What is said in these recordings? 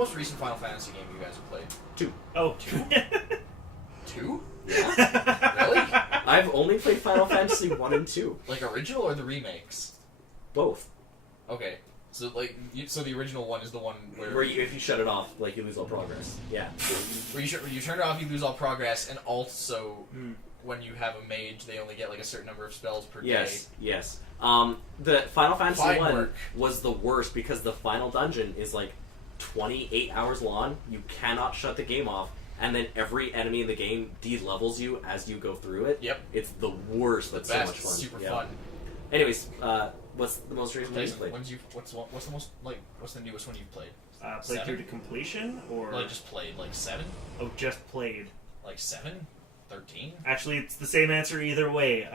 most recent Final Fantasy game you guys have played? 2. Oh, 2? Yeah. Really? I've only played Final Fantasy 1 and 2. Like original or the remakes? Both. Okay. So like, so the original one is the one Where you, if you shut it off, like, you lose all progress. Yeah. where you turn it off, you lose all progress, and also when you have a mage, they only get like a certain number of spells per day. Yes. The Final Fantasy Fine 1 work. was the worst because the final dungeon is like 28 hours long. You cannot shut the game off, and then every enemy in the game de-levels you as you go through it. Yep. It's the worst, but The so best. much fun. It's super Yeah. fun. Anyways, what's the most recent one you Jason, played? what's the most like? What's the newest one you've played? played 7? through to completion, or Like just played like 7, oh, just played. like 7, 13. Actually, it's the same answer either way.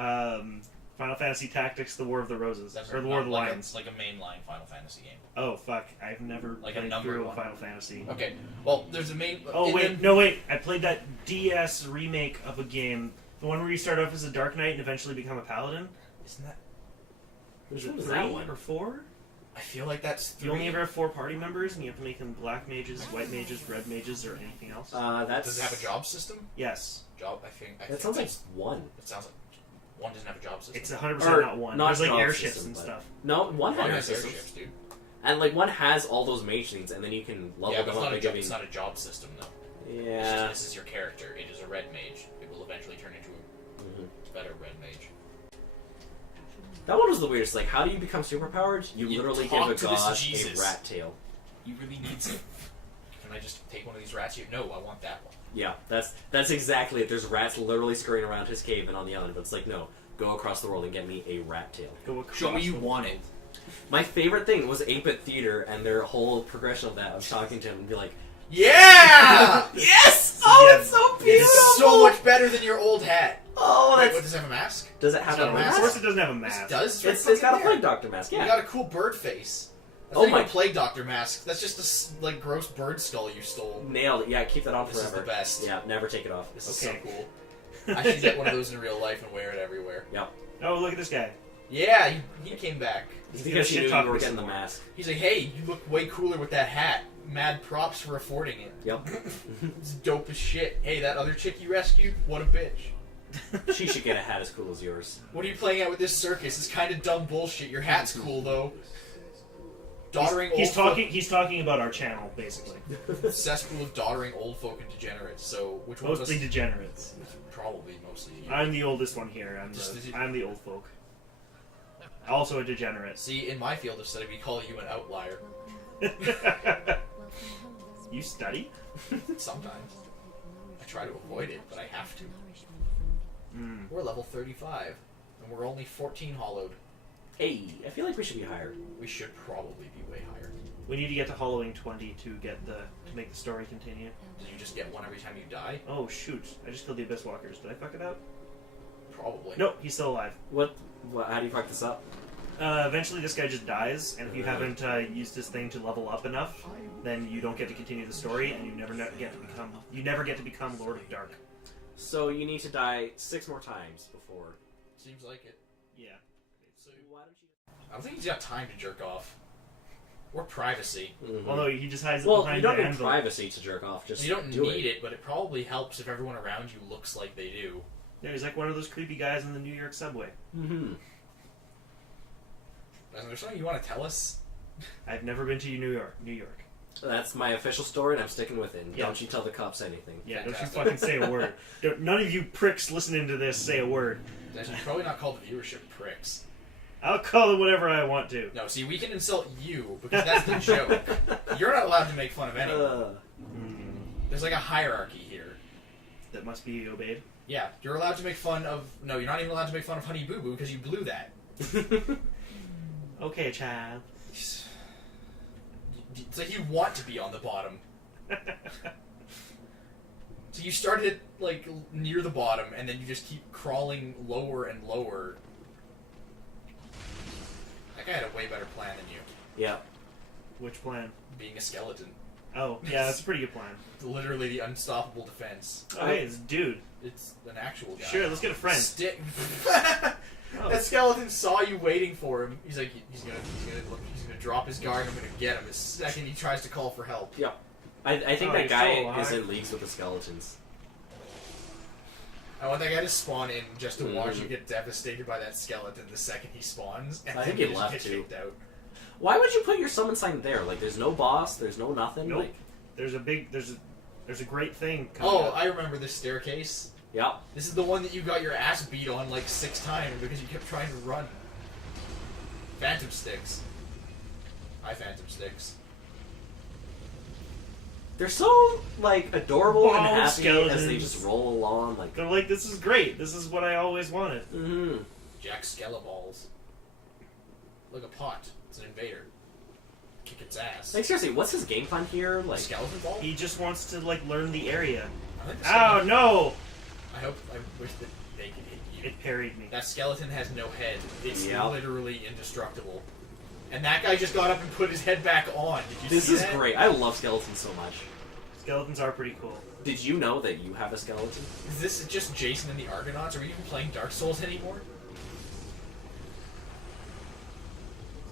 Final Fantasy Tactics: The War of the Roses, That's or The War of the like Lions. like a mainline Final Fantasy game. Oh fuck! I've never Like a played numbered through one. a Final Fantasy. Okay, well, there's a main. Oh and wait, then- no wait! I played that DS remake of a game, the one where you start off as a Dark Knight and eventually become a Paladin. Isn't that? Which Is it one was 3 that one? or 4? I feel like that's 3. You only ever have 4 party members, and you have to make them black mages, white mages, red mages, or anything else. That's... Does it have a job system? Yes, Job, I think. That sounds like 1. It sounds like 1 doesn't have a job system. it's 100% Or not 1. not There's like job airships system, and but- stuff. No, 1 One had has systems. airships, dude. And like 1 has all those mage things, and then you can level Yeah, but them it's up not, by a job, giving... it's not a job system, though. It's Yeah. just, this is your character. It is a red mage. It will eventually turn into a better red mage. That one was the weirdest. Like, how do you become superpowered? You You literally give talk a to this god a Jesus. rat tail. He really needs it. Can I just take one of these rats here? No, I want that one. Yeah, that's exactly it. There's rats literally scurrying around his cave and on the island, but it's like, no, go across the world and get me a rat tail. Go across Show me you the want world. it. My favorite thing was 8-Bit Theater and their whole progression of that. I was talking to him and be like, Yeah! yes! Oh, Yeah, it's so It's beautiful! so much better than your old hat. Oh, Wait, that's... what, does it have a mask? Does it have It's got a a Of mask. course, it doesn't have a It mask. does. It's got a fucking Plague Doctor mask, You yeah. got a cool bird face. That's Oh not even my- a Plague Doctor mask. That's just a like gross bird skull you stole. Nailed it. Yeah, keep that on This is forever. the best. Yeah, never take it off. This is Okay. so cool. I should get one of those in real life and wear it everywhere. Oh, look at this guy. Yeah, he came back. It's He's because gonna you shit knew talk you were us getting the some more. mask. He's like, hey, you look way cooler with that hat. Mad props for affording it. Yep. It's dope as shit. Hey, that other chick you rescued? What a bitch. She should get a hat as cool as yours. What are you playing at with this circus? It's kind of dumb bullshit. Your hat's cool, though. Doddering He's old talking. He's talking about our channel, basically. folk, cesspool of doddering old folk and degenerates. So, which one Mostly of us? degenerates. Probably mostly you. I'm the oldest one here. I'm the old folk. Also a degenerate. See, in my field of study, we call you an outlier. You study? Sometimes. I try to avoid it, but I have to. Mm. We're level 35, and we're only 14 hollowed. Hey, I feel like we should be higher. We should probably be way higher. We need to get to Hollowing 20 to make the story continue. Did you just get one every time you die? Oh shoot! I just killed the Abyss Walkers. Did I fuck it up? Probably. Nope, he's still alive. What? How do you fuck this up? Eventually, this guy just dies, and if you haven't used this thing to level up enough, then you don't get to continue the story, and you never get to become Lord of Dark. So you need to die 6 more times before. Seems like it. Yeah. So, Why don't you? I don't think he's got time to jerk off. Or privacy. Mm-hmm. Although he just hides it Well, behind you don't the need anvil. privacy to jerk off. Just You don't do need it. it, but it probably helps if everyone around you looks like they do. Yeah, he's like one of those creepy guys in the New York subway. Mm-hmm. Is there something you want to tell us? I've never been to New York. That's my official story, and I'm sticking with it. Yeah. Don't you tell the cops anything. Yeah, don't you Fantastic. fucking say a word. None of you pricks listening to this say a word. You should probably not call the viewership pricks. I'll call it whatever I want to. No, see, we can insult you, because that's the joke. You're not allowed to make fun of anyone. There's like a hierarchy here. That must be obeyed. Yeah, you're allowed to make fun of... No, you're not even allowed to make fun of Honey Boo Boo, because you blew that. Okay, child. It's like you want to be on the bottom. So you started like near the bottom, and then you just keep crawling lower and lower. That guy had a way better plan than you. Yeah. Which plan? Being a skeleton. Oh, yeah, that's a pretty good plan. Literally the unstoppable defense. Oh, hey, it's a dude. It's an actual guy. Sure, let's get a friend. Stick. Oh. That skeleton saw you waiting for him. He's like, he's gonna drop his guard. I'm gonna get him the second he tries to call for help. Yeah. I think Oh, that you're guy still alive. is in leagues with the skeletons. I want that guy to spawn in just to watch Mhm. you get devastated by that skeleton the second he spawns, and I then think you he just left get too. kicked out. Why would you put your summon sign there? Like, there's no boss, there's no nothing. Nope. Like, There's a great thing coming Oh, up. I remember this staircase. yeah. This is the one that you got your ass beat on like 6 times because you kept trying to run. Phantom sticks. Hi, Phantom sticks. They're so, like, adorable and Bald happy as they skeletons. just roll along. Like, They're like, this is great. This is what I always wanted. mm-hmm. Jack Skeleballs. Look, a pot. It's an invader. Kick its ass. Like, seriously, what's his game plan here? Like, Skeleton ball? He just wants to like learn the area. I think the Oh skeleton- no! I wish that they could hit you. It parried me. That skeleton has no head. It's Yeah. literally indestructible. And that guy just got up and put his head back on. Did you this see is that? great. I love skeletons so much. Skeletons are pretty cool. Did you know that you have a skeleton? Is this just Jason and the Argonauts? Are we even playing Dark Souls anymore?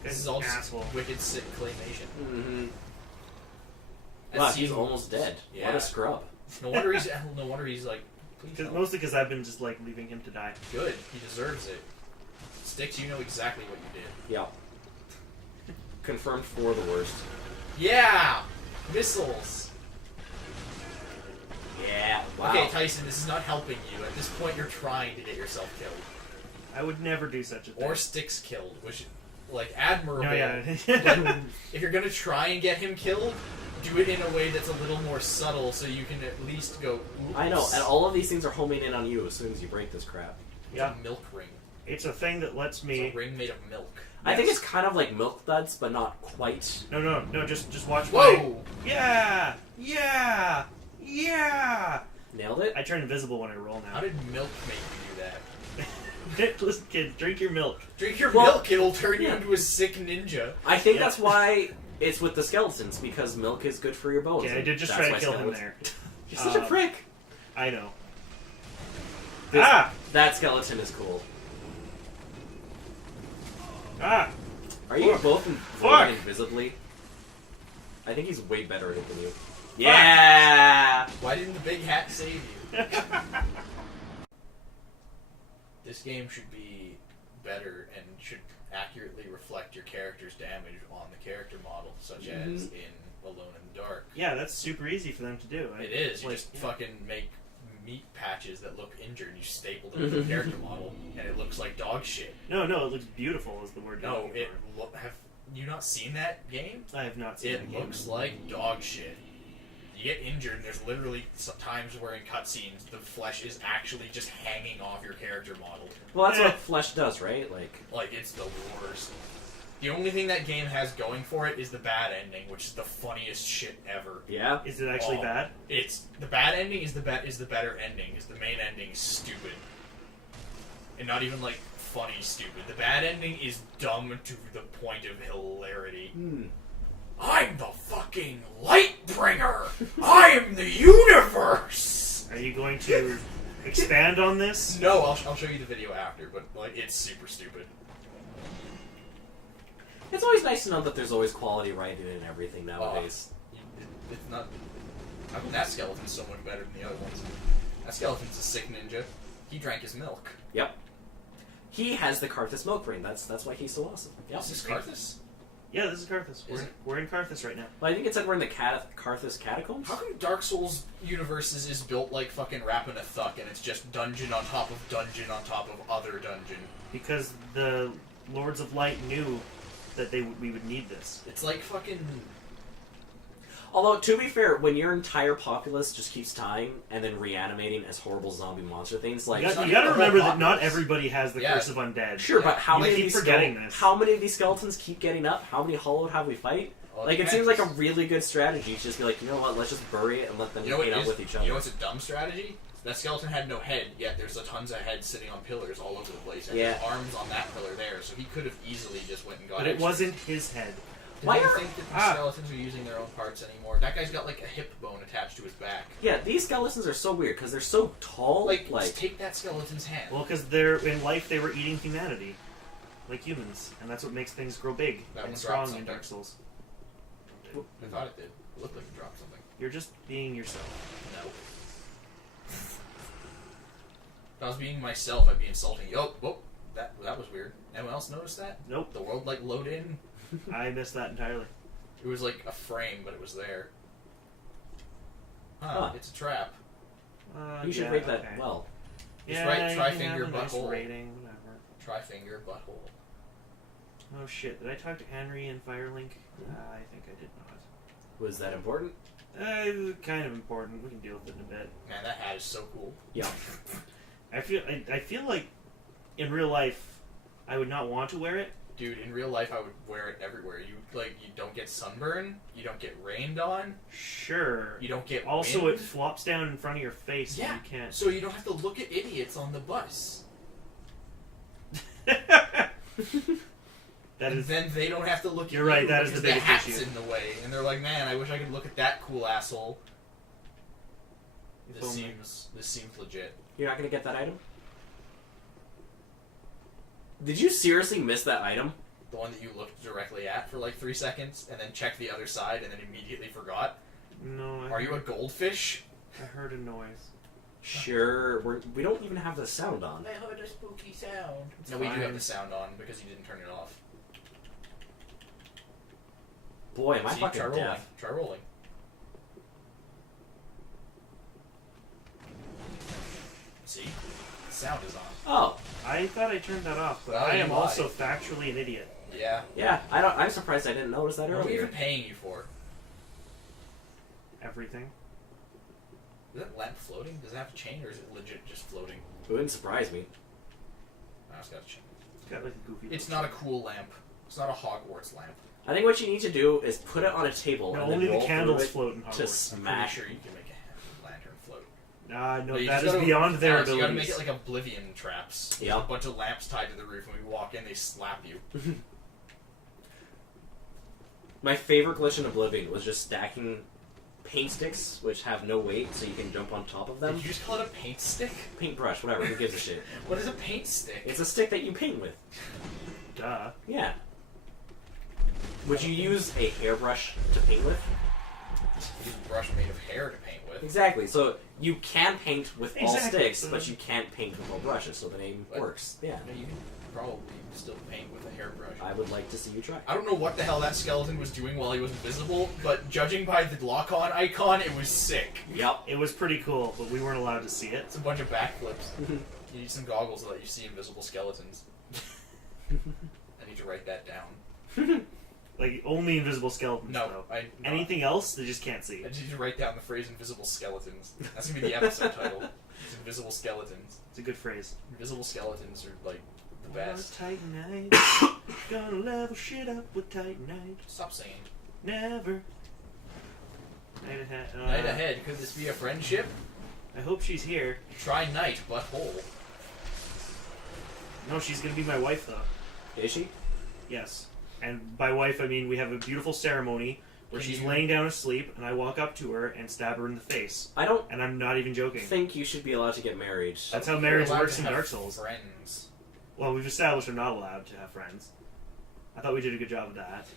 This is all just asshole. wicked sick claymation. Mm-hmm. That Wow, seems- he's almost dead. What Yeah. a scrub. No wonder he's. No wonder he's like. Please help. Mostly because I've been just like leaving him to die. Good. He deserves it. Sticks, you know exactly what you did. Yeah. Confirmed for the worst. Yeah! Missiles! Yeah. Wow. Okay, Tyson, this is not helping you. At this point, you're trying to get yourself killed. I would never do such a thing. Or Sticks killed, which, like, admirable. No, yeah. If you're gonna try and get him killed, do it in a way that's a little more subtle so you can at least go, oops. I know, and all of these things are homing in on you as soon as you break this crap. It's Yeah. a milk ring. It's a thing that lets It's me. a ring made of milk. I think Yes. it's kind of like Milk Duds, but not quite. No. Just watch my. Whoa! Yeah. Nailed it? I turn invisible when I roll How now. did milk make you do that? Listen, kid, drink your milk. Drink your Well, milk, it'll turn you yeah. into a sick ninja. I think Yeah. that's why it's with the skeletons, because milk is good for your bones. Okay, I and did just that's try to why kill him skeletons- there. You're such a prick! I know. This- Ah! That skeleton is cool. Ah! Are you Fuck. both Fuck. rolling invisibly? I think he's way better at it than you. Yeah! Why didn't the big hat save you? This game should be better and should accurately reflect your character's damage on the character model, such as in Alone in the Dark. Yeah, that's super easy for them to do. It is. You Like, just yeah. fucking make meat patches that look injured and you staple them to the character model, and it looks like dog shit. No, it looks beautiful is the word you're No, looking it for. have you not seen that game? I have not seen It that game. looks like dog shit. You get injured, and there's literally some times where in cutscenes the flesh is actually just hanging off your character model. Well, that's Eh. what flesh does, right? Like, it's the worst. The only thing that game has going for it is the bad ending, which is the funniest shit ever. Yeah? Is it actually Oh. bad? It's the bad ending is the better ending. Is the main ending is stupid, and not even like funny stupid. The bad ending is dumb to the point of hilarity. I'm the fucking light bringer. I am the universe. Are you going to expand on this? No, I'll show you the video after, but like it's super stupid. It's always nice to know that there's always quality writing in everything nowadays. It's not. How come that skeleton's so much better than the other ones? That skeleton's a sick ninja. He drank his milk. Yep. He has the Karthus milk ring. That's why he's so awesome. Yep. Is this Karthus? Yeah, this is Karthus. Is it? We're in Karthus right now. Well, I think it said we're in the Karthus catacombs. How come Dark Souls universes is built like fucking Rappin' a Thuck and it's just dungeon on top of dungeon on top of other dungeon? Because the Lords of Light knew that we would need this. It's like fucking. Although, to be fair, when your entire populace just keeps dying and then reanimating as horrible zombie monster things, like... You not got even to the remember whole that not populace. everybody has the Yeah. Curse of Undead. Sure, Yeah, but how you many of keep these forgetting this. How many of these skeletons keep getting up? How many hollowed have we fight? Well, Like, it seems like a depends. really good strategy to just be like, you know what, let's just bury it and let them You know what hang it out is? with each other. You know what's a dumb strategy? That skeleton had no head, yet there's a tons of heads sitting on pillars all over the place, and Yeah. there's arms on that pillar there, so he could have easily just went and got But it extras. wasn't his head. Why Do you are- think that the skeletons are using their own parts anymore? That guy's got like a hip bone attached to his back. Yeah, these skeletons are so weird, because they're so tall, Like, just take that skeleton's hand. Well, because in life they were eating humanity, like humans, and that's what makes things grow big That and one dropped strong in something. Dark Souls. I thought it did. It looked like it dropped something. You're just being yourself. No. If I was being myself, I'd be insulting you. Oh, whoa, that was weird. Anyone else notice that? Nope. The world like load in. I missed that entirely. It was like a frame, but it was there. Huh. It's a trap. You should yeah, rate that okay. well. Just Yeah, write you try can finger have a nice butthole. rating, whatever. Try finger butthole. Oh shit! Did I talk to Henry and Firelink? I think I did not. Was that important? Kind of important. We can deal with it in a bit. Man, that hat is so cool. Yeah. I feel like in real life, I would not want to wear it. Dude, in real life, I would wear it everywhere. You don't get sunburn. You don't get rained on. Sure. You don't get Also, wind. it flops down in front of your face, Yeah. and you can't. So you don't have to look at idiots on the bus. That And is. then they don't have to look at You're right, you that is because the biggest hat's issue. in the way. And they're like, man, I wish I could look at that cool asshole. If This only. seems legit. You're not gonna get that item? Did you seriously miss that item? The one that you looked directly at for like 3 seconds and then checked the other side and then immediately forgot. No. Are you a goldfish? I heard a noise. Sure. We don't even have the sound on. I heard a spooky sound. It's No, we do fine. have the sound on because you didn't turn it off. Boy, am I See, fucking try rolling. deaf. Try rolling. See? The sound is on. Oh, I thought I turned that off, but Well, I you am lied. also factually an idiot. Yeah. yeah. I'm surprised I didn't notice that What are we earlier. even paying you for? Everything. Is that lamp floating? Does it have a chain or is it legit just floating? It wouldn't surprise me. No, it's got a chain. It's got like a goofy. It's little not a cool lamp. It's not a Hogwarts lamp. I think what you need to do is put it on a table No, and only then the roll candles through it float in to Hogwarts. I'm smash. pretty sure you can make a lantern float. No, But you that just is gotta- beyond their Alex, you gotta abilities. make it like Oblivion traps. There's Yeah. a bunch of lamps tied to the roof, and when we walk in, they slap you. My favorite glitch in Oblivion was just stacking paint sticks, which have no weight, so you can jump on top of them. Did you just call it a paint stick? Paintbrush, whatever. Who gives a shit? What is a paint stick? It's a stick that you paint with. Duh. Yeah. Would you use a hairbrush to paint with? Use a brush made of hair to paint with. Exactly. So you can paint with all Exactly. sticks, but you can't paint with all brushes. So the name What? works. Yeah. You know, you can probably still paint with a hairbrush. I would like to see you try. I don't know what the hell that skeleton was doing while he was invisible, but judging by the lock-on icon, it was sick. Yep. It was pretty cool, but we weren't allowed to see it. It's a bunch of backflips. You need some goggles so that you see invisible skeletons. I need to write that down. Like only invisible skeletons. No, though. I Anything else, they just can't see. I just need to write down the phrase invisible skeletons. That's gonna be the episode title. It's invisible skeletons. It's a good phrase. Invisible skeletons are like the best. Titanite. Gonna level shit up with Titanite. Stop singing. Never. Night ahead. Night ahead, could this be a friendship? I hope she's here. Try night, butthole. No, she's gonna be my wife though. Is she? Yes. And by wife, I mean we have a beautiful ceremony where Can she's you- laying down asleep, and I walk up to her and stab her in the face. I don't And I'm not even joking. think you should be allowed to get married. That's how You're marriage allowed works to in have Dark Souls. Friends. Well, we've established we're not allowed to have friends. I thought we did a good job of that.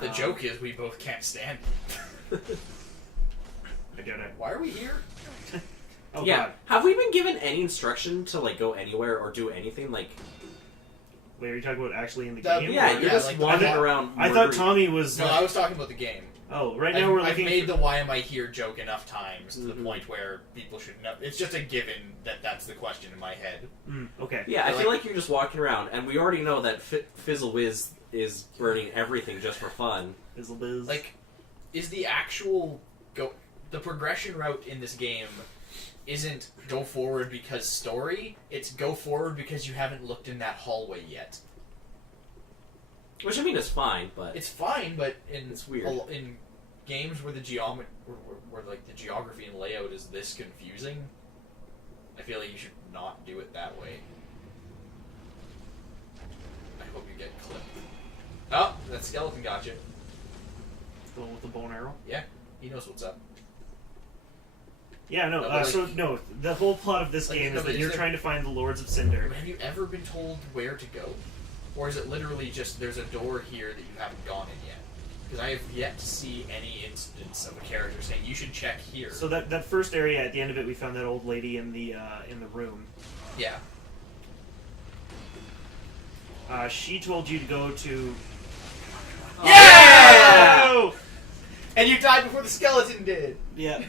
The joke is we both can't stand. I get it. Why are we here? Oh yeah. god. Have we been given any instruction to like go anywhere or do anything? Like, Wait, are you talking about actually in the That- game? yeah, or- you're just like, wandering I thought- around. I thought murdering- Tommy was. No, I was talking about the game. Oh, right now we're I've looking. made for... the "Why am I here" joke enough times to the Mhm. point where people should know. It's just a given that that's the question in my head. Okay. Yeah, I They're feel like- like you're just walking around, and we already know that Fizzle Whiz is burning everything just for fun. Bizzle biz. Like, is the actual the progression route in this game isn't go forward because story, it's go forward because you haven't looked in that hallway yet. Which I mean is fine, but It's fine, but in It's weird. in games where the where like the geography and layout is this confusing, I feel like you should not do it that way. I hope you get clipped. Oh, that skeleton got you. the one with the bow and arrow. He knows what's up. Yeah, no. No, but So like- no, the whole plot of this Like, game no, is but that is you're there- trying to find the Lords of Cinder. Have you ever been told where to go? Or is it literally just there's a door here that you haven't gone in yet? Because I have yet to see any instance of a character saying, you should check here. So that first area, at the end of it, we found that old lady in the room. Yeah. She told you to go to... Yeah! Oh! And you died before the skeleton did! Yeah.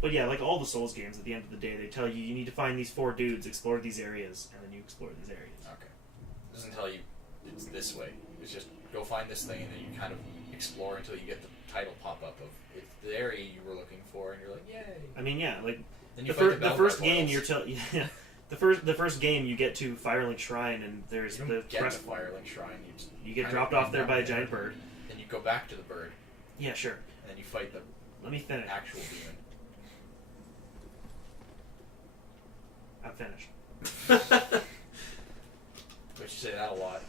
But yeah, like all the Souls games, at the end of the day, they tell you need to find these 4 dudes, explore these areas, and then you explore these areas. Okay. It doesn't tell you it's this way. It's just go find this thing and then you kind of explore until you get the title pop up of it's the area you were looking for, and you're like, yay! I mean, yeah, like Then you the, fight the first Belgar game Boils. yeah, the first game you get to Firelink Shrine, and there's You the don't get crest. the Firelink Shrine. You get kind dropped of off there by a giant bird. Then you go back to the bird, Yeah, sure. and then you fight the Let me finish. actual demon. I'm finished. But you say that a lot.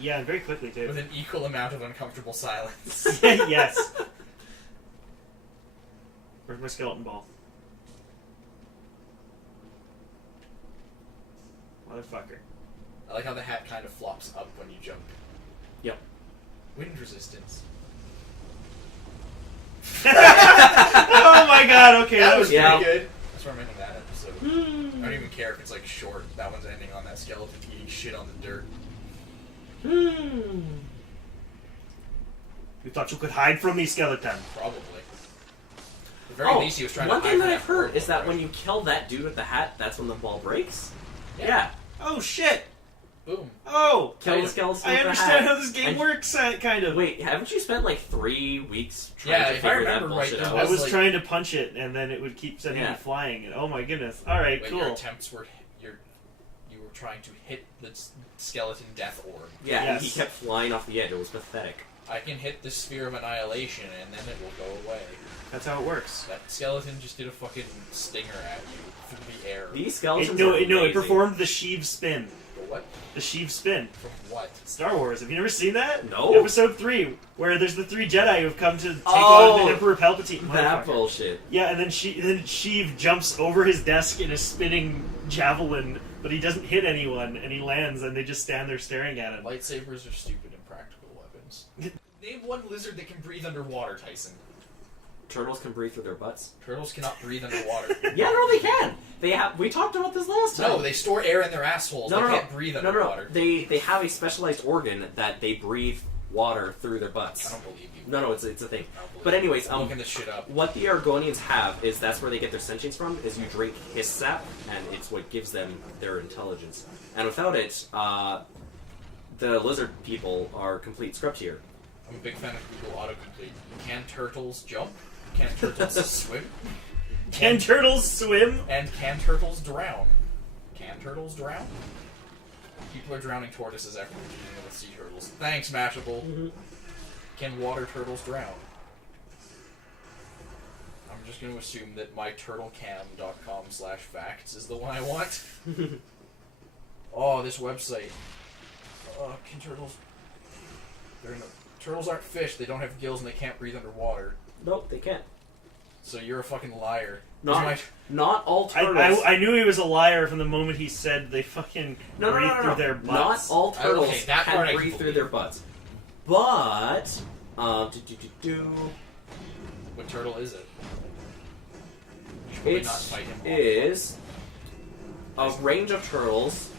Yeah, and very quickly too. With an equal amount of uncomfortable silence. Yes. Where's my skeleton ball? Motherfucker. I like how the hat kind of flops up when you jump. Yep. Wind resistance. Oh my god, okay, that was Yeah. pretty good. That's where I'm ending that episode. I don't even care if it's like short. That one's ending on that skeleton eating shit on the dirt. You thought you could hide from me, skeleton? Probably. At the very least, he was trying one to hide thing from that I've heard horrible is that rush. when you kill that dude with the hat, that's when the ball breaks. Yeah. Yeah. Oh shit! Boom. Oh! Kill the skeleton I with the understand hat. how this game And- works, kind of. Wait, haven't you spent like 3 weeks trying Yeah, to if I figure that remember right, bullshit there out? I was was like- trying to punch it, and then it would keep sending Yeah. me flying. And oh my goodness! All right, Wait, cool. your attempts were you were trying to hit the skeleton death orb. Yeah, Yes. he kept flying off the edge. It was pathetic. I can hit the sphere of annihilation and then it will go away. That's how it works. That skeleton just did a fucking stinger at you through the air. These skeletons It are amazing. performed the Sheev spin. The what? The Sheev spin. From what? Star Wars. Have you never seen that? No. Episode 3, where there's the 3 Jedi who've come to take Oh, on Emperor Palpatine. That Motherfucker. bullshit. Yeah, and then Sheev jumps over his desk in a spinning javelin, but he doesn't hit anyone, and he lands, and they just stand there staring at him. Lightsabers are stupid and practical weapons. Name one lizard that can breathe underwater, Tyson. Turtles can breathe through their butts. Turtles cannot breathe underwater. Yeah, no, they can. They have. We talked about this last time. No, they store air in their assholes. No, they no, can't breathe no, underwater. They have a specialized organ that they breathe water through their I butts. don't believe you. No, it's a thing. I don't believe But anyways, you. I'm looking this shit up. what the Argonians have is that's where they get their sentience from. Is you drink his sap, and it's what gives them their intelligence. And without it, the lizard people are complete scrub tier. I'm a big fan of Google autocomplete. Can turtles jump? Can turtles swim? Can turtles swim? And can turtles drown? Can turtles drown? People are drowning tortoises after competing with sea turtles. Thanks, Mashable. Can water turtles drown? I'm just going to assume that myturtlecam.com/facts is the one I want. Oh, this website. Can turtles... Turtles aren't fish, they don't have gills, and they can't breathe underwater. Nope, they can't. So you're a fucking liar. Not all turtles. I knew he was a liar from the moment he said they fucking No, breathe through their Not butts. all turtles Okay, that part I can can breathe through believe. their butts. But, What turtle is it? You should probably it not fight him. is a range of turtles.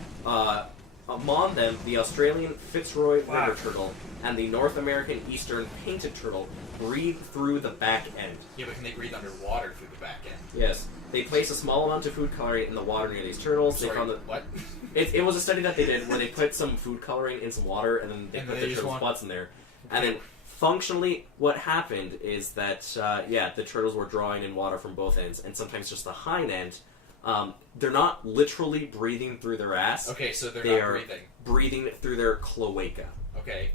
Among them, the Australian Fitzroy Wow. river turtle and the North American eastern painted turtle breathe through the back end. Yeah, but can they breathe underwater through the back end? Yes. They place a small amount of food coloring in the water near these turtles. Sorry, They found that what? it was a study that they did where they put some food coloring in some water and then they And put they the just turtles' want- butts in there. And then functionally, what happened is that the turtles were drawing in water from both ends, and sometimes just the hind end. They're not literally breathing through their ass. Okay, so they're They not are breathing. breathing through their cloaca. Okay,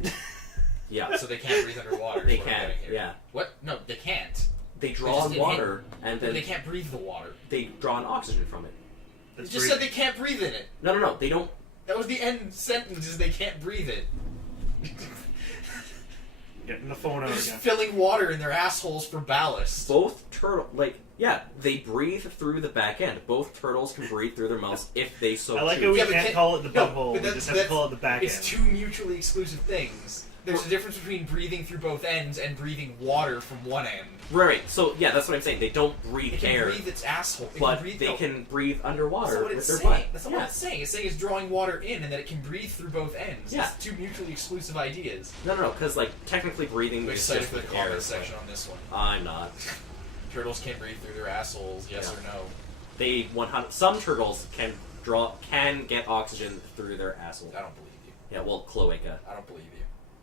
Yeah, so they can't breathe underwater. is they what I'm can. getting here. Yeah, What? No, they can't. they They draw just in inhale. water, and But then they can't breathe the water. they draw in oxygen from it. You That's just said they can't breathe in it. No, they don't. That was the end sentence, is they can't breathe it. Getting the phone out They're just again. filling water in their assholes for ballast. Both turtle, like Yeah, they breathe through the back end. Both turtles can breathe through their mouths if they so I like choose. how we Yeah, but can't can- call it the no, butthole. but We just have to call it the back It's end. two mutually exclusive things. There's a difference between breathing through both ends and breathing water from one end. Right. So yeah, that's what I'm saying. They don't breathe It can air, breathe its asshole. It but can breathe they no, can breathe That's underwater not what with it's their saying. butt. That's not yeah. what it's saying. It's saying it's drawing water in and that it can breathe through both ends. Yeah. It's two mutually exclusive ideas. No, because like technically breathing We're is excited just for the with air. comment section on this one. I'm not. Turtles can breathe through their assholes, yes Yeah. or no? They 100. Some turtles can get oxygen through their asshole. I don't believe you. Yeah, well, cloaca. I don't believe you.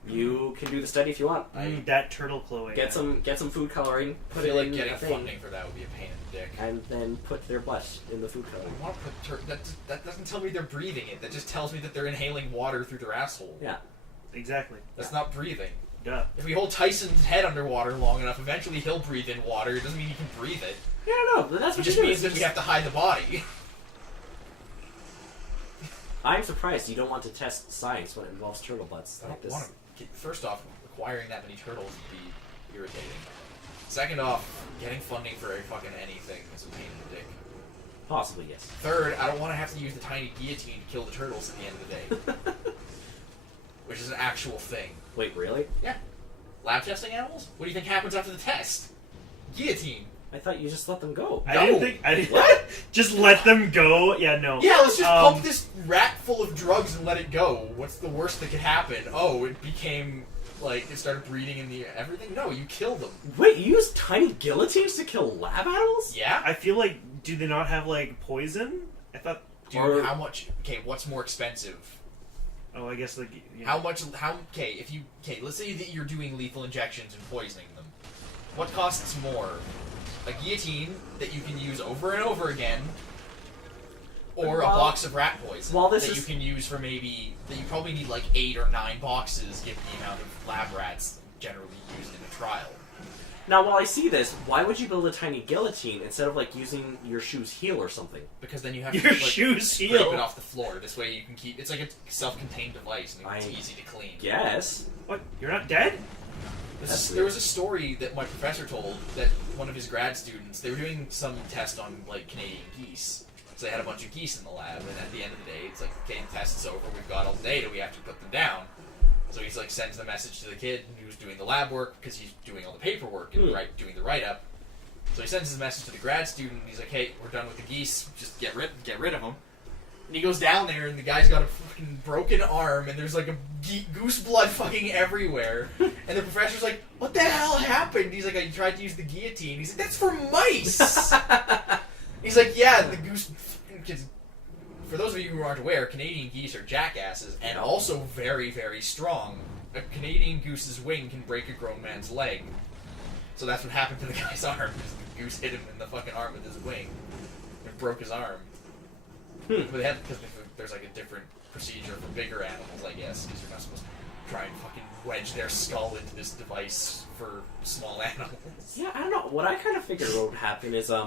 You can do the study if you want. That turtle cloaca. Get some food coloring. I Put feel it like in getting a thing, funding for that would be a pain in the dick. and then put their butt in the food coloring. I want to put that doesn't tell me they're breathing it. That just tells me that they're inhaling water through their asshole. Yeah. Exactly. That's not breathing. Duh. If we hold Tyson's head underwater long enough, eventually he'll breathe in water. It doesn't mean he can breathe it. Yeah, no, but that's It what just you do. means that we have to hide the body. I'm surprised you don't want to test science when it involves turtle butts I like don't this. want to. First off, acquiring that many turtles would be irritating. Second off, getting funding for a fucking anything is a pain in the dick. Possibly, yes. Third, I don't want to have to use the tiny guillotine to kill the turtles at the end of the day. Which is an actual thing. Wait, really? Yeah. Lab testing animals? What do you think happens after the test? Guillotine. I thought you just let them go. I didn't No. think. I didn't, What? Just let them go. Yeah, no. Yeah, let's just Um, pump this rat full of drugs and let it go. What's the worst that could happen? Oh, it became, like, it started breeding in the everything? No, you kill them. Wait, you use tiny guillotines to kill lab animals? Yeah? I feel like, do they not have like poison? I thought. Dude, Or- how much, okay, what's more expensive? Oh, I guess like. You know. How much, let's say that you're doing lethal injections and poisoning them. What costs more? A guillotine that you can use over and over again, or a Well- box of rat poison well, this that is- you can use for maybe, that you probably need like 8 or 9 boxes given the amount of lab rats generally used in a trial. Now, while I see this, why would you build a tiny guillotine instead of like using your shoe's heel or something? Because then you have Your to like, shoes scrape heel. it off the floor. This way you can keep, it's like a self-contained device and it's I easy to clean. Yes. What? You're not dead? That's There was a story that my professor told that one of his grad students, they were doing some test on like Canadian geese. So they had a bunch of geese in the lab, and at the end of the day, it's like, okay, the test is over, we've got all the data, we have to put them down. So he's like sends the message to the kid who's doing the lab work because he's doing all the paperwork and doing the write up. So he sends his message to the grad student, and he's like, hey, we're done with the geese, just get rid of them. And he goes down there, and the guy's got a fucking broken arm, and there's like a goose blood fucking everywhere. And the professor's like, what the hell happened? He's like, I tried to use the guillotine. He's like, that's for mice! He's like, yeah, the goose... Cause for those of you who aren't aware, Canadian geese are jackasses, and also very, very strong. A Canadian goose's wing can break a grown man's leg. So that's what happened to the guy's arm. The goose hit him in the fucking arm with his wing. It broke his arm. But they had, because there's like a different procedure for bigger animals, I guess, because you're not supposed to try and fucking wedge their skull into this device for small animals. Yeah, I don't know. What I kind of figured would happen is You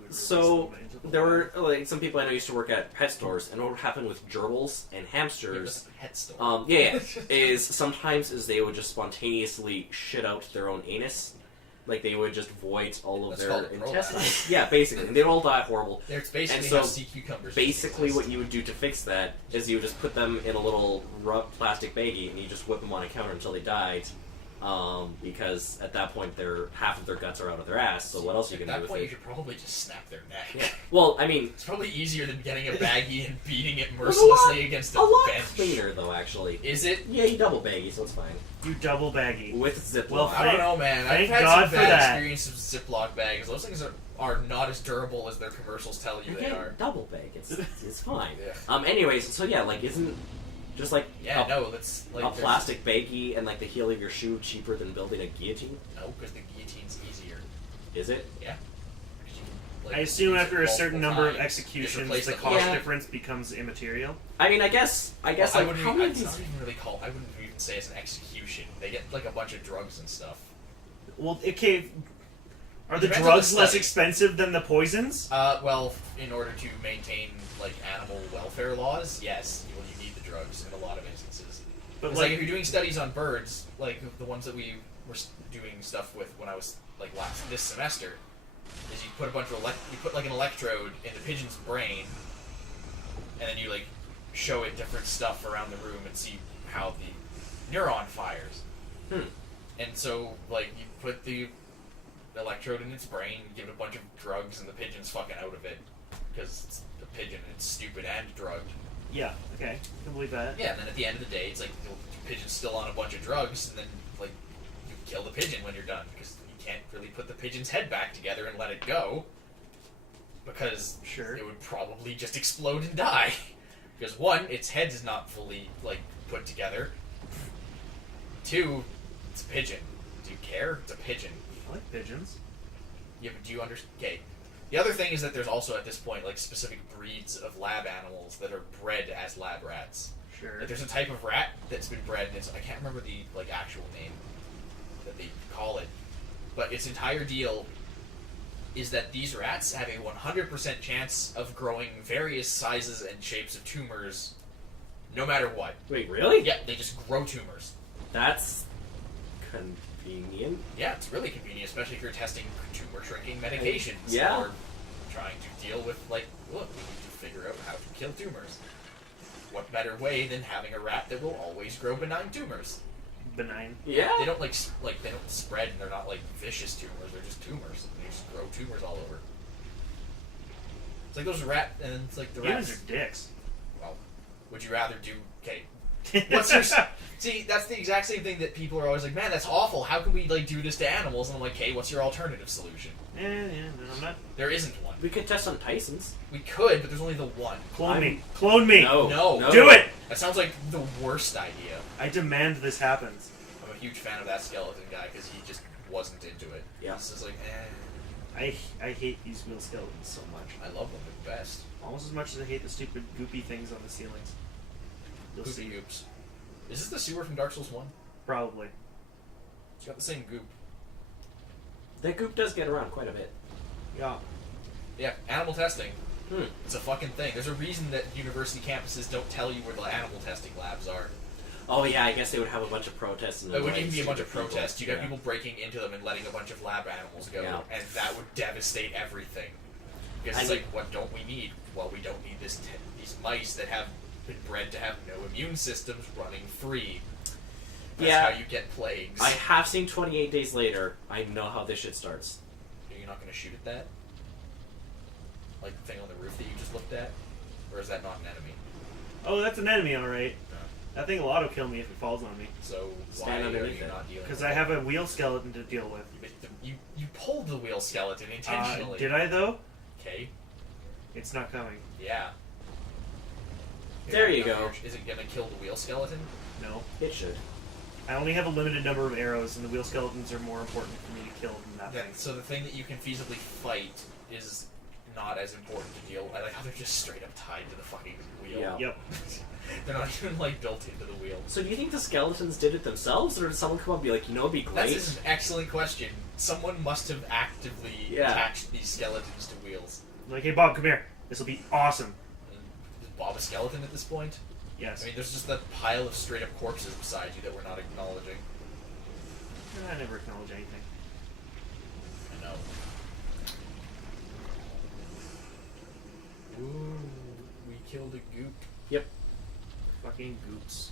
would release So them into the there lab. were like some people I know used to work at pet stores, and what would happen with gerbils and hamsters? Head store. Is sometimes they would just spontaneously shit out their own anus, like they would just void all of That's their called a prolapse. intestines. Yeah, basically, and they'd all die horrible. It's basically and so how sea cucumbers Basically, exist. what you would do to fix that is you would just put them in a little rough plastic baggie, and you just whip them on a counter until they died. Because at that point, half of their guts are out of their ass. So what else are you At gonna do that point, you with it? should probably just snap their neck. Yeah. Well, I mean, It's probably easier than getting a baggie and beating it it's a mercilessly lot- against a lot bench. cleaner though. Actually, Is it? yeah, you double baggy, so it's fine You double baggy. with Ziploc. Well, I don't know, man. I've Thank had God some for bad that. experiences with Ziploc bags. Those things are not as durable as their commercials tell you You they can't are. double bag. It's fine. Yeah. Anyways, so yeah, like isn't just like Yeah, a, no, that's like a there's- plastic baggie and like the heel of your shoe cheaper than building a guillotine? No, because the guillotine's easier. Is it? Yeah. 'Cause you can, like, I assume use after it a certain multiple number of times. Just executions, replace the the cost Yeah. difference becomes immaterial. I mean, I guess Well, like I wouldn't how even, many it's of not these? even really called. I wouldn't even say it's an execution. They get like a bunch of drugs and stuff. Well, okay. Are the Depends on drugs the less study. expensive than the poisons? Well, in order to maintain like animal welfare laws, yes, you need the drugs in a lot of instances. But It's like if you're doing studies on birds, like the ones that we were doing stuff with when I was like this semester, is you put a bunch of you put like an electrode in the pigeon's brain, and then you like show it different stuff around the room and see how the neuron fires. And so like you put the electrode in its brain, give it a bunch of drugs, and the pigeon's fucking out of it because it's a pigeon and it's stupid and drugged. Yeah. Okay. I can believe that. Yeah, and then at the end of the day, it's like the pigeon's still on a bunch of drugs, and then like you kill the pigeon when you're done because you can't really put the pigeon's head back together and let it go because Sure. it would probably just explode and die. Because one, its head is not fully like put together. Two, it's a pigeon. Do you care? It's a pigeon. I like pigeons. Yeah, but do you understand? Okay. The other thing is that there's also at this point like specific breeds of lab animals that are bred as lab rats. Sure. Like, there's a type of rat that's been bred, and I can't remember the like actual name that they call it, but its entire deal is that these rats have a 100% chance of growing various sizes and shapes of tumors, no matter what. Wait, really? Yeah, they just grow tumors. That's convenient. Yeah, it's really convenient, especially if you're testing tumor shrinking medications. Yeah. Or trying to deal with, like, look, we need to figure out how to kill tumors. What better way than having a rat that will always grow benign tumors? Benign. Yeah. They don't, they don't spread, and they're not, like, vicious tumors. They're just tumors. They just grow tumors all over. It's like those and it's like the Humans rats. are dicks. Well, would you rather do... Okay, what's your... See, that's the exact same thing that people are always like, man, that's awful. How can we, like, do this to animals? And I'm like, hey, what's your alternative solution? Yeah, no, I'm not. There isn't one. We could test on Tyson's. We could, but there's only the one. Clone me. Clone me. No. Do it. That sounds like the worst idea. I demand this happens. I'm a huge fan of that skeleton guy because he just wasn't into it. Yeah. This is like, I hate these wheel skeletons so much. I love them the best. Almost as much as I hate the stupid goopy things on the ceilings. You'll Goopy see. goops. Is this the sewer from Dark Souls 1? Probably. It's got the same goop. That goop does get around quite a bit. Yeah. Yeah, animal testing. Hmm. It's a fucking thing. There's a reason that university campuses don't tell you where the animal testing labs are. Oh yeah, I guess they would have a bunch of protests. And It wouldn't even like, be a bunch of stupid protests. You'd have Yeah. people breaking into them and letting a bunch of lab animals go, Yeah. and that would devastate everything. Because it's like, what don't we need? Well, we don't need these mice that have been bred to have no immune systems running free. That's Yeah. how you get plagues. I have seen 28 Days Later. I know how this shit starts. You're not going to shoot at that? Like the thing on the roof that you just looked at? Or is that not an enemy? Oh, that's an enemy, alright. No. That thing will auto kill me if it falls on me. So why Stand are underneath you it. not dealing Because with I it? have a wheel skeleton to deal with. You pulled the wheel skeleton intentionally. Did I, though? Okay. It's not coming. Yeah. There you go. Is it gonna kill the wheel skeleton? No. It should. I only have a limited number of arrows, and the wheel skeletons are more important for me to kill than that Then, thing. so the thing that you can feasibly fight is not as important to deal. I like how they're just straight up tied to the fucking wheel. Yeah. Yep. They're not even like built into the wheel. So do you think the skeletons did it themselves, or did someone come up and be like, you know, it'd be great? That's an excellent question. Someone must have actively Yeah. attached these skeletons to wheels. Like, hey, Bob, come here. This will be awesome. Is Bob a skeleton at this point? Yes. I mean, there's just that pile of straight up corpses beside you that we're not acknowledging. I never acknowledge anything. I know. Ooh, we killed a goop. Yep. Fucking goops.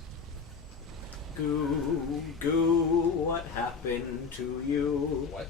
Goo, goo, what happened to you? What?